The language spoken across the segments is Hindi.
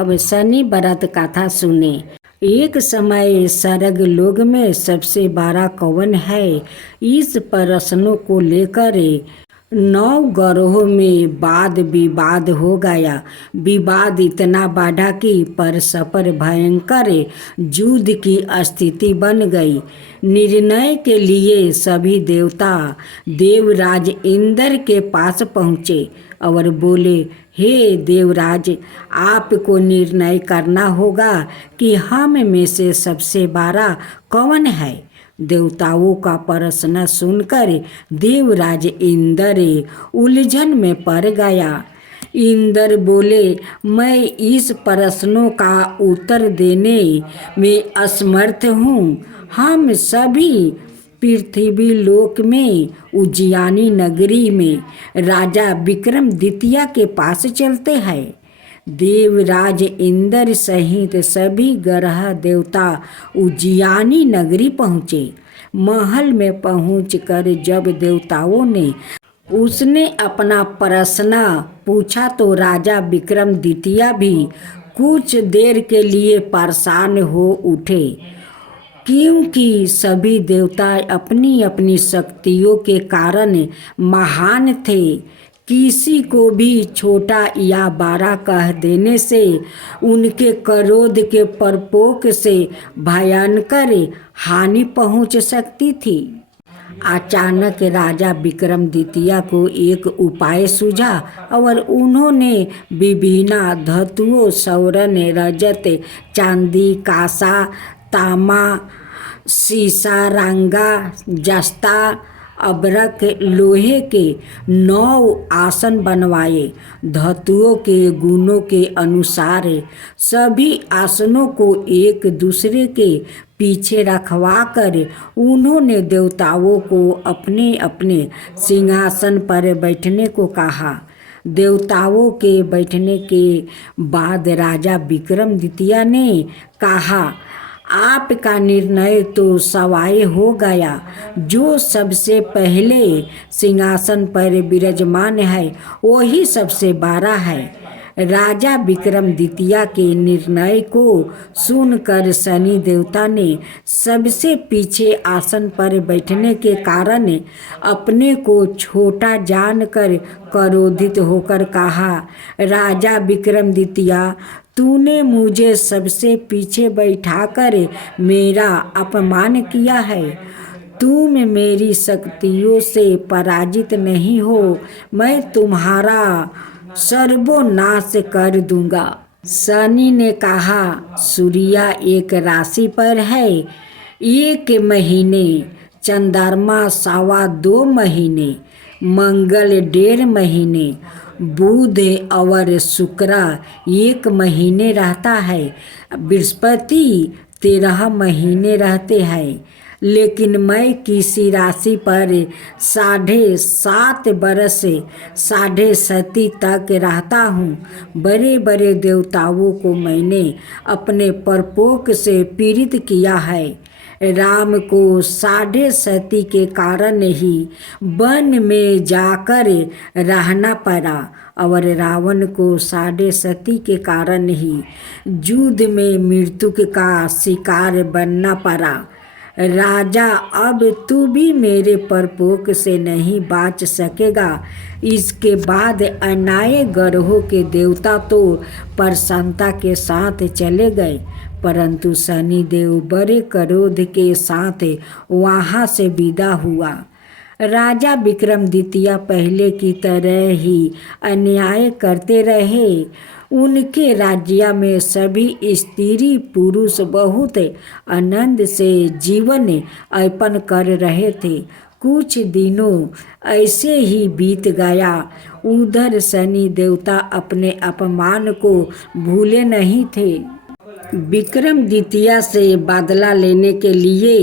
अब शनि व्रत कथा सुने। एक समय स्वर्ग लोक में सबसे बड़ा कौन है, इस प्रश्नों को लेकर 9 ग्रहों में वाद विवाद हो गया। विवाद इतना बढ़ा कि परस्पर भयंकर युद्ध की स्थिति बन गई। निर्णय के लिए सभी देवता देवराज इंद्र के पास पहुँचे और बोले, हे देवराज, आपको निर्णय करना होगा कि हम में से सबसे बड़ा कौन है। देवताओं का प्रश्न सुनकर देवराज इंद्र उलझन में पड़ गया। इंद्र बोले, मैं इस प्रश्नों का उत्तर देने में असमर्थ हूँ। हम सभी पृथ्वी लोक में उज्जैनी नगरी में राजा विक्रमादित्य के पास चलते हैं। देवराज इंद्र सहित सभी ग्रह देवता उज्जैनी नगरी पहुँचे। महल में पहुंचकर जब देवताओं ने उसने अपना प्रश्न पूछा तो राजा विक्रमादित्य भी कुछ देर के लिए परेशान हो उठे, क्योंकि सभी देवता अपनी अपनी शक्तियों के कारण महान थे। किसी को भी छोटा या बड़ा कह देने से उनके क्रोध के प्रकोप से भयंकर हानि पहुंच सकती थी। अचानक राजा विक्रमादित्य को एक उपाय सूझा और उन्होंने विभिन्न धातुओं स्वर्ण, रजत, चांदी, कांसा, तांबा, सीसा, रंगा, जस्ता, अब्रक, लोहे के 9 आसन बनवाए। धातुओं के गुणों के अनुसार सभी आसनों को एक दूसरे के पीछे रखवा कर उन्होंने देवताओं को अपने अपने सिंहासन पर बैठने को कहा। देवताओं के बैठने के बाद राजा विक्रमादित्य ने कहा, आपका निर्णय तो सवाय हो गया। जो सबसे पहले सिंहासन पर विराजमान है वही सबसे बड़ा है। राजा विक्रमादित्य के निर्णय को सुनकर शनि देवता ने सबसे पीछे आसन पर बैठने के कारण अपने को छोटा जानकर क्रोधित होकर कहा, राजा विक्रमादित्य, तूने मुझे सबसे पीछे बैठाकर मेरा अपमान किया है। तुम मेरी शक्तियों से पराजित नहीं हो। मैं तुम्हारा सर्वनाश कर दूंगा। शनि ने कहा, सूर्य एक राशि पर है 1 महीने, चंद्रमा 2.25 महीने, मंगल 1.5 महीने, बुध और शुक्र 1 महीने रहता है, बृहस्पति 13 महीने रहते हैं। लेकिन मैं किसी राशि पर 7.5 बरस 7.5 तक रहता हूँ। बड़े बड़े देवताओं को मैंने अपने प्रकोप से पीड़ित किया है। राम को 7.5 के कारण ही वन में जाकर रहना पड़ा और रावण को 7.5 के कारण ही युद्ध में मृत्यु का शिकार बनना पड़ा। राजा, अब तू भी मेरे प्रकोप से नहीं बच सकेगा। इसके बाद अन्य ग्रहों के देवता तो प्रसन्नता के साथ चले गए, परंतु शनिदेव बड़े क्रोध के साथ वहाँ से विदा हुआ। राजा विक्रमादित्य पहले की तरह ही अन्याय करते रहे। उनके राज्य में सभी स्त्री पुरुष बहुत आनंद से जीवन यापन कर रहे थे। कुछ दिनों ऐसे ही बीत गया। उधर शनि देवता अपने अपमान को भूले नहीं थे। विक्रमादित्य से बदला लेने के लिए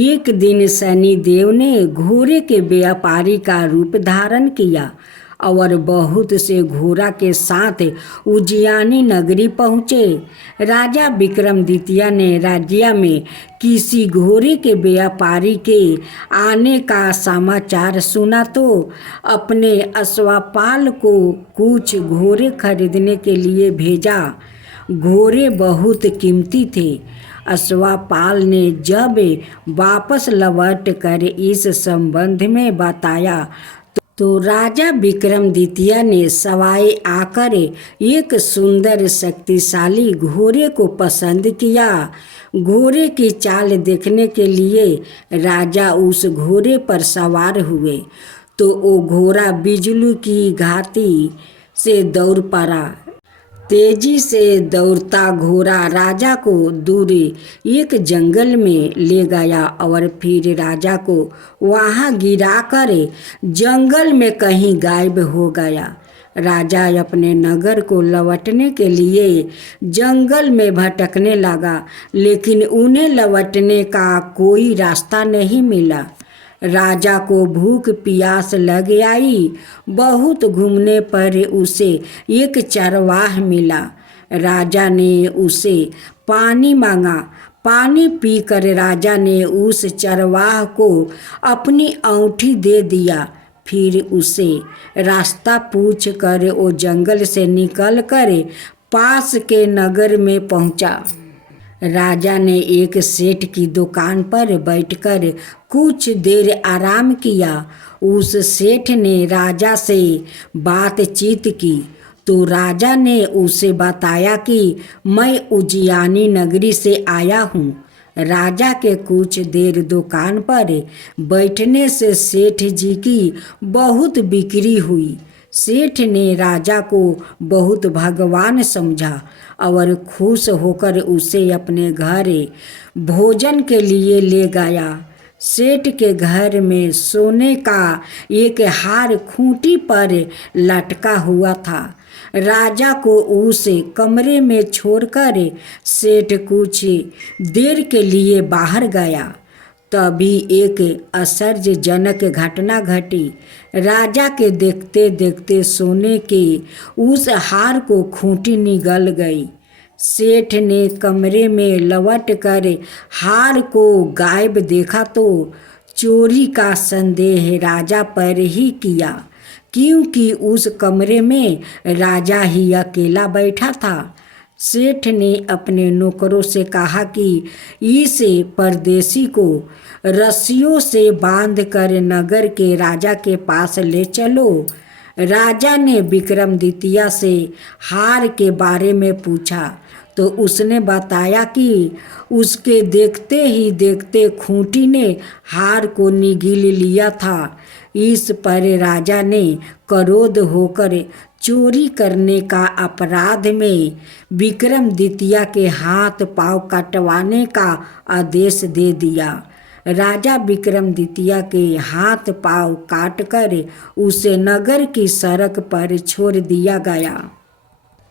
एक दिन शनि देव ने घोड़े के व्यापारी का रूप धारण किया और बहुत से घोड़ा के साथ उज्जैनी नगरी पहुँचे। राजा विक्रमादित्य ने राज्य में किसी घोड़े के व्यापारी के आने का समाचार सुना तो अपने अश्वपाल को कुछ घोड़े खरीदने के लिए भेजा। घोड़े बहुत कीमती थे। अश्वपाल ने जब वापस लौट कर इस संबंध में बताया तो राजा विक्रमादित्य ने सवाई आकर एक सुंदर शक्तिशाली घोड़े को पसंद किया। घोड़े की चाल देखने के लिए राजा उस घोड़े पर सवार हुए तो वो घोड़ा बिजली की घाटी से दौड़ पड़ा। तेजी से दौड़ता घोड़ा राजा को दूर एक जंगल में ले गया और फिर राजा को वहां गिराकर जंगल में कहीं गायब हो गया। राजा अपने नगर को लौटने के लिए जंगल में भटकने लगा, लेकिन उन्हें लौटने का कोई रास्ता नहीं मिला। राजा को भूख प्यास लग आई। बहुत घूमने पर उसे एक चरवाह मिला। राजा ने उसे पानी मांगा। पानी पीकर राजा ने उस चरवाह को अपनी अंगूठी दे दिया। फिर उसे रास्ता पूछ कर वो जंगल से निकल कर पास के नगर में पहुंचा। राजा ने एक सेठ की दुकान पर बैठकर कुछ देर आराम किया। उस सेठ ने राजा से बातचीत की तो राजा ने उसे बताया कि मैं उज्जैनी नगरी से आया हूँ। राजा के कुछ देर दुकान पर बैठने से सेठ जी की बहुत बिक्री हुई। सेठ ने राजा को बहुत भगवान समझा और खुश होकर उसे अपने घर भोजन के लिए ले गया। सेठ के घर में सोने का एक हार खूंटी पर लटका हुआ था। राजा को उस कमरे में छोड़कर सेठ कुछ देर के लिए बाहर गया। तभी एक आश्चर्यजनक घटना घटी। राजा के देखते देखते सोने के उस हार को खूंटी निगल गई। सेठ ने कमरे में लौट कर हार को गायब देखा तो चोरी का संदेह राजा पर ही किया, क्योंकि उस कमरे में राजा ही अकेला बैठा था। सेठ ने अपने नौकरों से कहा कि इस परदेशी को रस्सियों से बांधकर नगर के राजा के पास ले चलो। राजा ने विक्रमादित्य से हार के बारे में पूछा तो उसने बताया कि उसके देखते ही देखते खूंटी ने हार को निगल लिया था। इस पर राजा ने क्रोध होकर चोरी करने का अपराध में विक्रमादित्य के हाथ पांव कटवाने का आदेश दे दिया। राजा विक्रमादित्य के हाथ पांव काटकर उसे नगर की सड़क पर छोड़ दिया गया।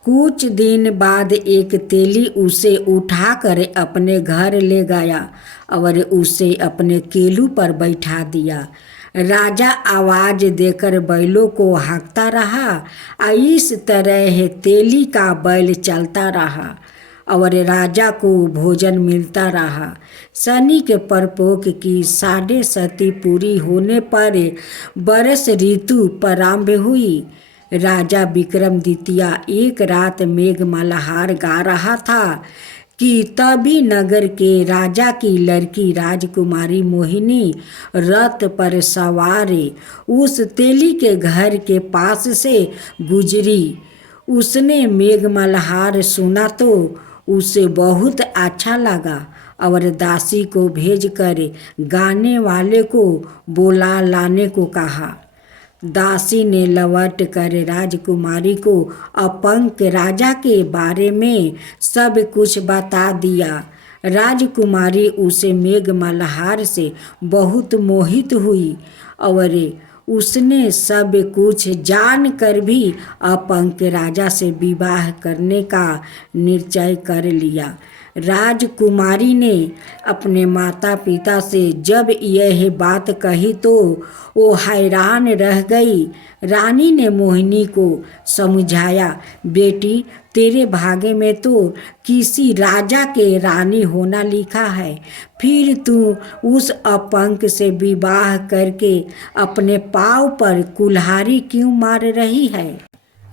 कुछ दिन बाद एक तेली उसे उठाकर अपने घर ले गया और उसे अपने केलू पर बैठा दिया। राजा आवाज देकर बैलों को हाँकता रहा। इस तरह तेली का बैल चलता रहा और राजा को भोजन मिलता रहा। शनि के प्रकोप की 7.5 पूरी होने पर वर्ष ऋतु प्रारंभ हुई। राजा विक्रमादित्य एक रात मेघ मल्हार गा रहा था कि तभी नगर के राजा की लड़की राजकुमारी मोहिनी रथ पर सवार उस तेली के घर के पास से गुजरी। उसने मेघ मल्हार सुना तो उसे बहुत अच्छा लगा और दासी को भेजकर गाने वाले को बुला लाने को कहा। दासी ने लौट कर राजकुमारी को अपंग राजा के बारे में सब कुछ बता दिया। राजकुमारी उसे मेघ मल्हार से बहुत मोहित हुई और उसने सब कुछ जानकर भी अपंग राजा से विवाह करने का निश्चय कर लिया। राजकुमारी ने अपने माता पिता से जब यह बात कही तो वो हैरान रह गई। रानी ने मोहिनी को समझाया, बेटी तेरे भाग्य में तो किसी राजा के रानी होना लिखा है, फिर तू उस अपंग से विवाह करके अपने पाँव पर कुल्हाड़ी क्यों मार रही है।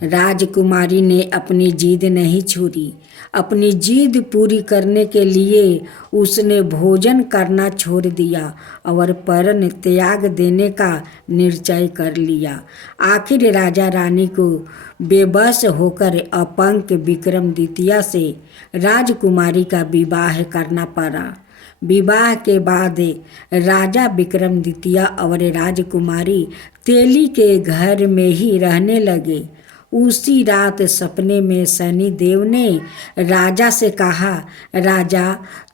राजकुमारी ने अपनी जिद नहीं छोड़ी। अपनी जिद पूरी करने के लिए उसने भोजन करना छोड़ दिया और परण त्याग देने का निश्चय कर लिया। आखिर राजा रानी को बेबस होकर अपंग विक्रमादित्य से राजकुमारी का विवाह करना पड़ा। विवाह के बाद राजा विक्रमादित्य और राजकुमारी तेली के घर में ही रहने लगे। उसी रात सपने में शनि देव ने राजा से कहा, राजा,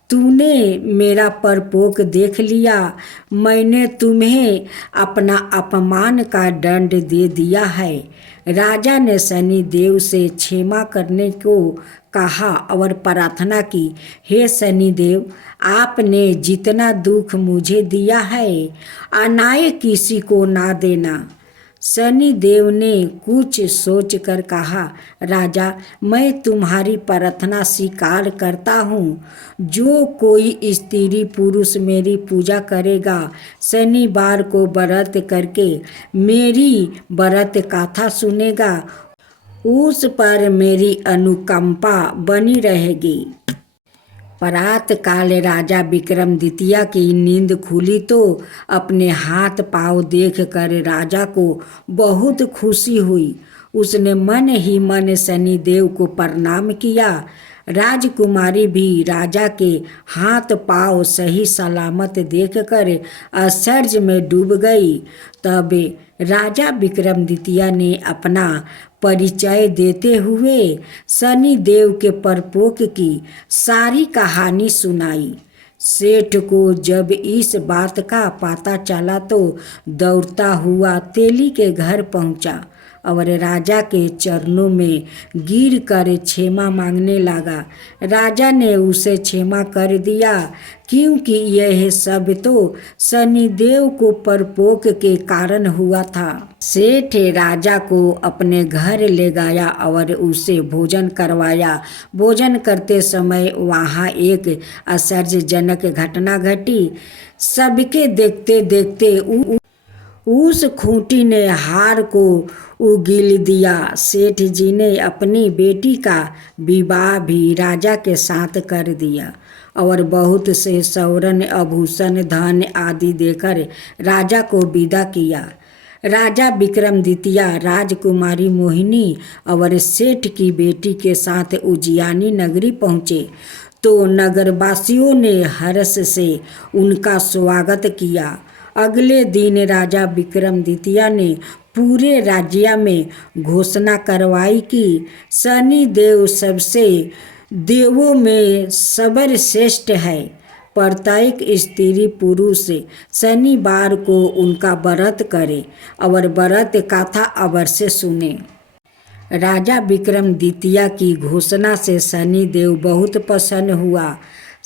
तूने मेरा परपोक देख लिया। मैंने तुम्हें अपना अपमान का दंड दे दिया है। राजा ने शनि देव से क्षमा करने को कहा और प्रार्थना की, हे शनि देव, आपने जितना दुख मुझे दिया है अनाय किसी को ना देना। शनि देव ने कुछ सोचकर कहा, राजा, मैं तुम्हारी प्रार्थना स्वीकार करता हूँ। जो कोई स्त्री पुरुष मेरी पूजा करेगा, शनिवार को व्रत करके मेरी व्रत कथा सुनेगा, उस पर मेरी अनुकंपा बनी रहेगी। प्रात काल राजा विक्रमादित्य की नींद खुली तो अपने हाथ पांव देखकर राजा को बहुत खुशी हुई। उसने मन ही मन शनि देव को प्रणाम किया। राजकुमारी भी राजा के हाथ पांव सही सलामत देखकर आश्चर्य में डूब गई। तब राजा विक्रमादित्य ने अपना परिचय देते हुए शनि देव के परपोक की सारी कहानी सुनाई। सेठ को जब इस बात का पता चला तो दौड़ता हुआ तेली के घर पहुंचा और राजा के चरणों में गिर कर क्षमा मांगने लगा। राजा ने उसे क्षमा कर दिया, क्योंकि यह सब तो शनिदेव को परपोक के कारण हुआ था। सेठ राजा को अपने घर ले गया और उसे भोजन करवाया। भोजन करते समय वहाँ एक आश्चर्यजनक घटना घटी। सबके देखते देखते उस खूंटी ने हार को उगील दिया। सेठ जी ने अपनी बेटी का विवाह भी राजा के साथ कर दिया और बहुत से स्वर्ण आभूषण धन आदि देकर राजा को विदा किया। राजा विक्रमादित्य राजकुमारी मोहिनी और सेठ की बेटी के साथ उज्जैनी नगरी पहुँचे तो नगरवासियों ने हर्ष से उनका स्वागत किया। अगले दिन राजा विक्रमादित्य ने पूरे राज्य में घोषणा करवाई कि शनि देव सबसे देवों में सर्वश्रेष्ठ है। प्रत्येक स्त्री पुरुष शनिवार को उनका व्रत करे और व्रत कथा अवश्य सुने। राजा विक्रमादित्य की घोषणा से शनि देव बहुत प्रसन्न हुआ।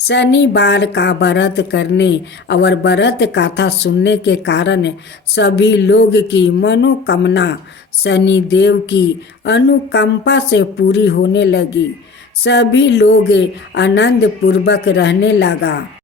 शनिवार का व्रत करने और व्रत कथा सुनने के कारण सभी लोग की मनोकामना शनि देव की अनुकंपा से पूरी होने लगी। सभी लोग आनंद पूर्वक रहने लगा।